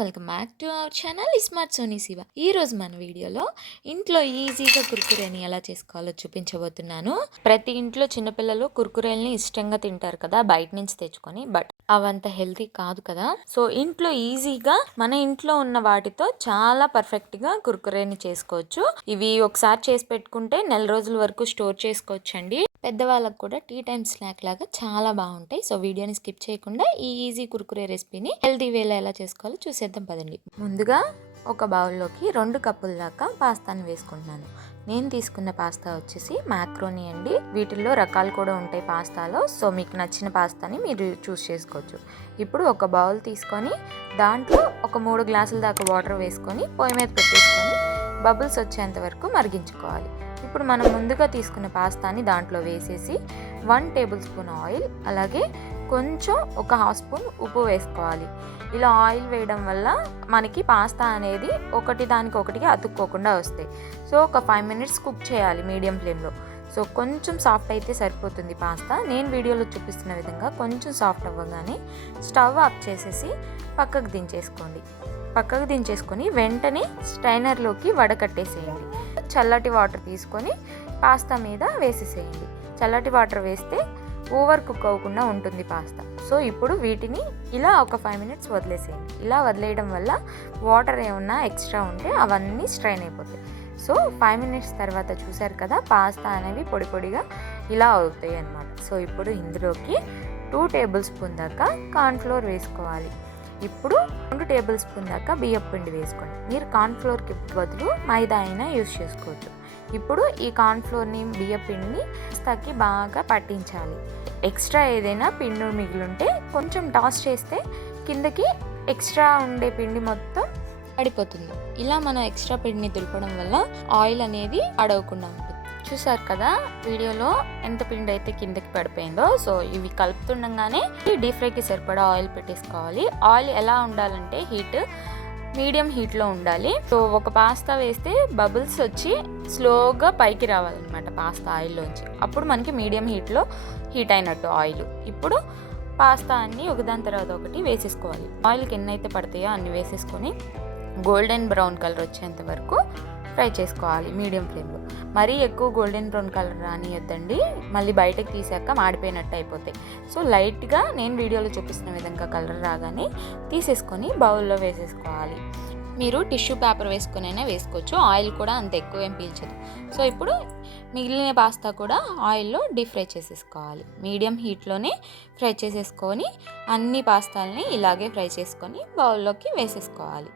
Welcome back to our channel smart Soni Shiva. ఈ రోజు మన వీడియోలో ఇంట్లో ఈజీగా కుర్కురేని ఎలా చేసుకోవాలో చూపించబోతున్నాను. ప్రతి ఇంట్లో చిన్నపిల్లలు కుర్కురేల్ని ఇష్టంగా తింటారు కదా బయట నుంచి తెచ్చుకొని బట్ అవంత హెల్తీ కాదు కదా. సో ఇంట్లో ఈజీగా మన ఇంట్లో ఉన్న వాటితో చాలా పర్ఫెక్ట్గా కుర్కురేని చేసుకోవచ్చు. ఇవి ఒకసారి చేసి పెట్టుకుంటే నెల రోజుల వరకు స్టోర్ చేసుకోవచ్చు అండి పెద్దవాళ్ళకు కూడా టీ టైం స్నాక్ లాగా చాలా బాగుంటాయి. సో వీడియోని స్కిప్ చేయకుండా ఈ ఈజీ కుర్కురే రెసిపీని హెల్తీ వేలో ఎలా చేసుకోవాలో చూసేద్దాం. పదండి. ముందుగా ఒక బౌల్లోకి రెండు కప్పుల దాకా పాస్తాని వేసుకుంటున్నాను. నేను తీసుకున్న పాస్తా వచ్చేసి మ్యాక్రోని అండి. వీటిల్లో రకాలు కూడా ఉంటాయి పాస్తాలో. సో మీకు నచ్చిన పాస్తాని మీరు చూస్ చేసుకోవచ్చు. ఇప్పుడు ఒక బౌల్ తీసుకొని దాంట్లో ఒక మూడు గ్లాసుల దాకా వాటర్ వేసుకొని పొయ్యి మీద పెట్టేసుకొని బబుల్స్ వచ్చేంత వరకు మరిగించుకోవాలి. ఇప్పుడు మనం ముందుగా తీసుకున్న పాస్తాని దాంట్లో వేసేసి వన్ టేబుల్ స్పూన్ ఆయిల్ అలాగే కొంచెం ఒక హాఫ్ స్పూన్ ఉప్పు వేసుకోవాలి. ఇలా ఆయిల్ వేయడం వల్ల మనకి పాస్తా అనేది ఒకటి దానికి ఒకటికి అతుక్కోకుండా వస్తాయి. సో ఒక ఫైవ్ మినిట్స్ కుక్ చేయాలి మీడియం ఫ్లేమ్లో. సో కొంచెం సాఫ్ట్ అయితే సరిపోతుంది పాస్తా. నేను వీడియోలో చూపిస్తున్న విధంగా కొంచెం సాఫ్ట్ అవ్వగానే స్టవ్ ఆఫ్ చేసేసి పక్కకు దించేసుకోండి. పక్కకు దించేసుకొని వెంటనే స్ట్రైనర్లోకి వడకట్టేసేయండి. చల్లటి వాటర్ తీసుకొని పాస్తా మీద వేసేసేయండి. చల్లటి వాటర్ వేస్తే ఓవర్ కుక్ అవ్వకుండా ఉంటుంది పాస్తా. సో ఇప్పుడు వీటిని ఇలా ఒక ఫైవ్ మినిట్స్ వదిలేసేయండి. ఇలా వదిలేయడం వల్ల వాటర్ ఏమన్నా ఎక్స్ట్రా ఉంటే అవన్నీ స్ట్రైన్ అయిపోతాయి. సో ఫైవ్ మినిట్స్ తర్వాత చూసారు కదా పాస్తా అనేవి పొడి పొడిగా ఇలా అవుతాయి అన్నమాట. సో ఇప్పుడు ఇందులోకి టూ టేబుల్ స్పూన్ దాకా కార్న్ఫ్లోర్ వేసుకోవాలి. ఇప్పుడు రెండు టేబుల్ స్పూన్ దాకా బియ్యం పిండి వేసుకోండి. మీరు కార్న్ఫ్లోర్కి బదులు మైదా అయినా యూస్ చేసుకోవచ్చు. ఇప్పుడు ఈ కార్న్ఫ్లోర్ని బియ్యం పిండిని తగ్గి బాగా పట్టించాలి. ఎక్స్ట్రా ఏదైనా పిండి మిగిలింటే కొంచెం టాస్ చేస్తే కిందకి ఎక్స్ట్రా ఉండే పిండి మొత్తం పడిపోతుంది. ఇలా మనం ఎక్స్ట్రా పిండిని దులపడం వల్ల ఆయిల్ అనేది అడగకుండా ఉంటుంది. చూసారు కదా వీడియోలో ఎంత పిండి అయితే కిందకి పడిపోయిందో సో ఇవి కలుపుతుండగానే డీప్ ఫ్రైకి సరిపడా ఆయిల్ పెట్టేసుకోవాలి. ఆయిల్ ఎలా ఉండాలంటే హీట్ మీడియం హీట్లో ఉండాలి. సో ఒక పాస్తా వేస్తే బబుల్స్ వచ్చి స్లోగా పైకి రావాలన్నమాట పాస్తా ఆయిల్లోంచి. అప్పుడు మనకి మీడియం హీట్లో హీట్ అయినట్టు ఆయిల్. ఇప్పుడు పాస్తా అన్ని ఒకదాని తర్వాత ఒకటి వేసేసుకోవాలి. ఆయిల్కి ఎన్ని అయితే పడతాయో అన్ని వేసేసుకొని గోల్డెన్ బ్రౌన్ కలర్ వచ్చేంత వరకు ఫ్రై చేసుకోవాలి మీడియం ఫ్లేమ్లో. మరీ ఎక్కువ గోల్డెన్ బ్రౌన్ కలర్ రానియొద్దండి. మళ్ళీ బయటకు తీసాక మాడిపోయినట్టు అయిపోతాయి. సో లైట్గా నేను వీడియోలో చూపిస్తున్న విధంగా కలర్ రాగానే తీసేసుకొని బౌల్లో వేసేసుకోవాలి. మీరు టిష్యూ పేపర్ వేసుకునైనా వేసుకోవచ్చు. ఆయిల్ కూడా అంత ఎక్కువ ఏం పీల్చదు. సో ఇప్పుడు మిగిలిన పాస్తా కూడా ఆయిల్లో డీప్ ఫ్రై చేసేసుకోవాలి. మీడియం హీట్లోనే ఫ్రై చేసేసుకొని అన్ని పాస్తాలని ఇలాగే ఫ్రై చేసుకొని బౌల్లోకి వేసేసుకోవాలి.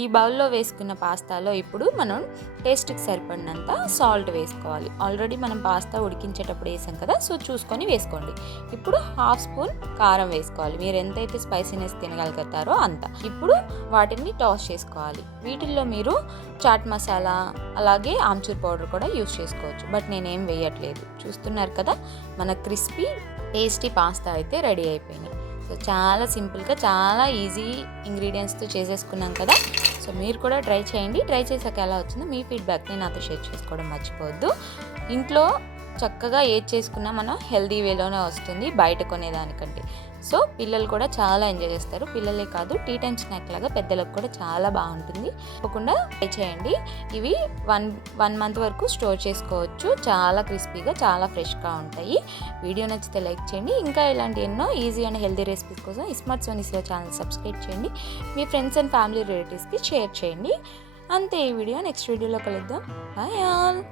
ఈ బౌల్లో వేసుకున్న పాస్తాలో ఇప్పుడు మనం టేస్ట్కి సరిపడినంత సాల్ట్ వేసుకోవాలి. ఆల్రెడీ మనం పాస్తా ఉడికించేటప్పుడు వేసాం కదా సో చూసుకొని వేసుకోండి. ఇప్పుడు హాఫ్ స్పూన్ కారం వేసుకోవాలి. మీరు ఎంతైతే స్పైసీనెస్ తినగలుగుతారో అంత. ఇప్పుడు వాటిని టాస్ చేసుకోవాలి. వీటిల్లో మీరు చాట్ మసాలా అలాగే ఆమ్చూర్ పౌడర్ కూడా యూస్ చేసుకోవచ్చు. బట్ నేనేం వేయట్లేదు. చూస్తున్నారు కదా మన క్రిస్పీ టేస్టీ పాస్తా అయితే రెడీ అయిపోయినాయి సో చాలా సింపుల్గా చాలా ఈజీ ఇంగ్రీడియంట్స్తో చేసేసుకున్నాం కదా. సో మీరు కూడా ట్రై చేయండి. ట్రై చేశాక ఎలా వచ్చిందో మీ ఫీడ్బ్యాక్ని నాతో షేర్ చేసుకోవడం మర్చిపోవద్దు. ఇంట్లో చక్కగా ఏది చేసుకున్నా మనం హెల్దీ వేలోనే వస్తుంది బయట కొనేదానికంటే. సో పిల్లలు కూడా చాలా ఎంజాయ్ చేస్తారు. పిల్లలే కాదు టీ టైమ్ స్నాక్ లాగా పెద్దలకు కూడా చాలా బాగుంటుంది. తప్పకుండా ట్రై చేయండి. ఇవి వన్ వన్ మంత్ వరకు స్టోర్ చేసుకోవచ్చు. చాలా క్రిస్పీగా చాలా ఫ్రెష్గా ఉంటాయి. వీడియో నచ్చితే లైక్ చేయండి. ఇంకా ఇలాంటి ఎన్నో ఈజీ అండ్ హెల్దీ రెసిపీస్ కోసం స్మార్ట్ సోనీస్లో ఛానల్ సబ్స్క్రైబ్ చేయండి. మీ ఫ్రెండ్స్ అండ్ ఫ్యామిలీ రిలేటివ్స్కి షేర్ చేయండి. అంతే ఈ వీడియో. నెక్స్ట్ వీడియోలో కలుద్దాం. Bye all.